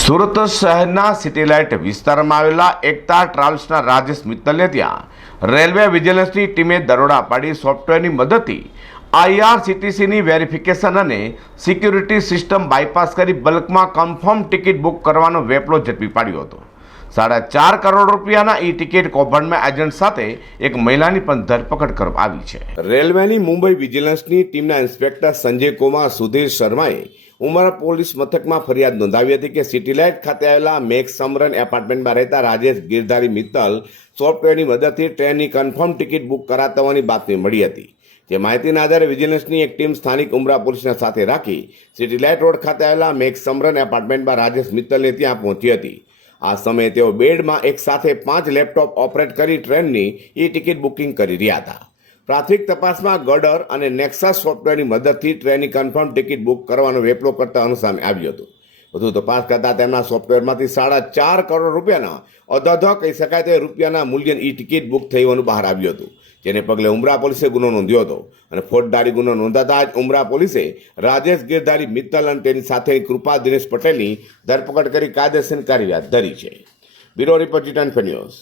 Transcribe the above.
સુરત શહેરના સિટીલાઇટ વિસ્તારમાં આવેલા એકતા ટ્રાવેલ્સના રાજેશ મિત્તલને ત્યાં રેલવે વિજિલન્સની ટીમે દરોડા પાડી સોફ્ટવેરની મદદથી આઈઆરસીટીસીની વેરિફિકેશન અને સિક્યુરિટી સિસ્ટમ બાયપાસ કરી બલ્કમાં કન્ફર્મ ટિકિટ બુક કરવાનો વેપલો ઝડપી પાડ્યો હતો. સાડા ચાર કરોડ રૂપિયાના ઈ ટિકિટ કૌભાંડમાં એજન્ટ સાથે એક મહિલાની પણ ધરપકડ કરવામાં આવી છે. રેલવેની મુંબઈ વિજિલન્સની ટીમના ઇન્સ્પેક્ટર સંજય કુમાર સુધીર શર્માએ ઉમરા પોલીસ મથકમાં ફરિયાદ નોંધાવી હતી કે સિટીલાઇટ ખાતે આવેલા મેક સમરન એપાર્ટમેન્ટમાં રહેતા રાજેશ ગિરધારી મિત્તલ સોફ્ટવેરની મદદથી ટ્રેનની કન્ફર્મ ટિકિટ બુક કરાતા હોવાની બાતમી મળી હતી. જે માહિતીના આધારે વિજિલન્સની એક ટીમ સ્થાનિક ઉમરા પોલીસના સાથે રાખી સિટીલાઇટ રોડ ખાતે આવેલા મેક સમરન એપાર્ટમેન્ટમાં રાજેશ મિત્તલને ત્યાં પહોંચી હતી. આ સમયે તેઓ બેડમાં એક સાથે પાંચ લેપટોપ ઓપરેટ કરી ટ્રેનની ઈ ટિકિટ બુકિંગ કરી રહ્યા હતા. પ્રાથમિક તપાસમાં ગડર અને નેક્સા સોફ્ટવેરની મદદથી ટ્રેનની કન્ફર્મ ટિકિટ બુક કરવાનો વેપલો કરતા અનુસામે આવ્યું હતું. વધુ તપાસ કરતા તેમના સોફ્ટવેરમાંથી સાડા ચાર કરોડ રૂપિયાના અધધ કહી શકાય તે રૂપિયાના મૂલ્યની ઈ ટિકિટ બુક થઈ હોવાનું બહાર આવ્યું હતું, જેને પગલે ઉમરા પોલીસે ગુનો નોંધ્યો હતો અને ફોજદારી ગુનો નોંધાતા જ ઉમરા પોલીસે રાજેશ ગિરધારી મિત્તલ અને તેની સાથે કૃપા દિનેશ પટેલની ધરપકડ કરી કાયદેસરની કાર્યવાહી હાથ ધરી છે. Bureau report Return News.